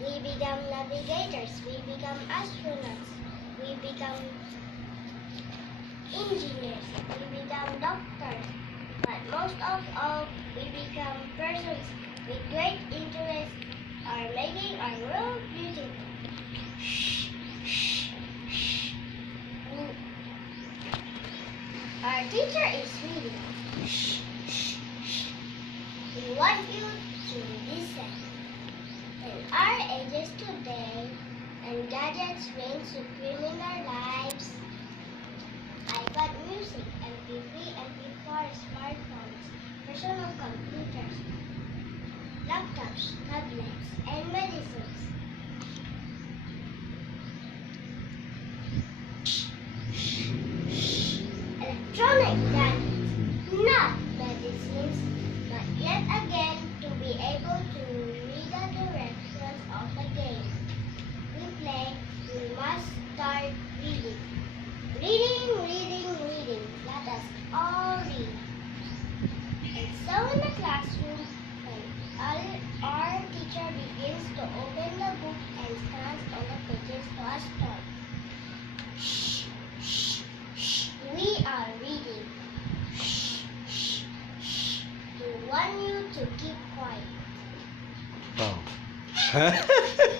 We become navigators, we become astronauts, we become engineers, we become doctors, but most of all, we become persons with great interest are making our world beautiful. Our teacher is reading. We want you to listen. In our ages today, and gadgets reign supreme in our lives, iPad music, MP3, MP4, smartphones, personal computers, laptops, tablets, and medicines. Electronic gadgets, not medicines, but yet again to be able to read the directions of the game we play, we must start reading. Reading, reading, reading. Let us all read. And so in the classroom, when our teacher begins to open the book and stands on the pages to us start. Shh, shh, shh. We are reading. Shh, shh, shh. We want you to keep quiet. Oh.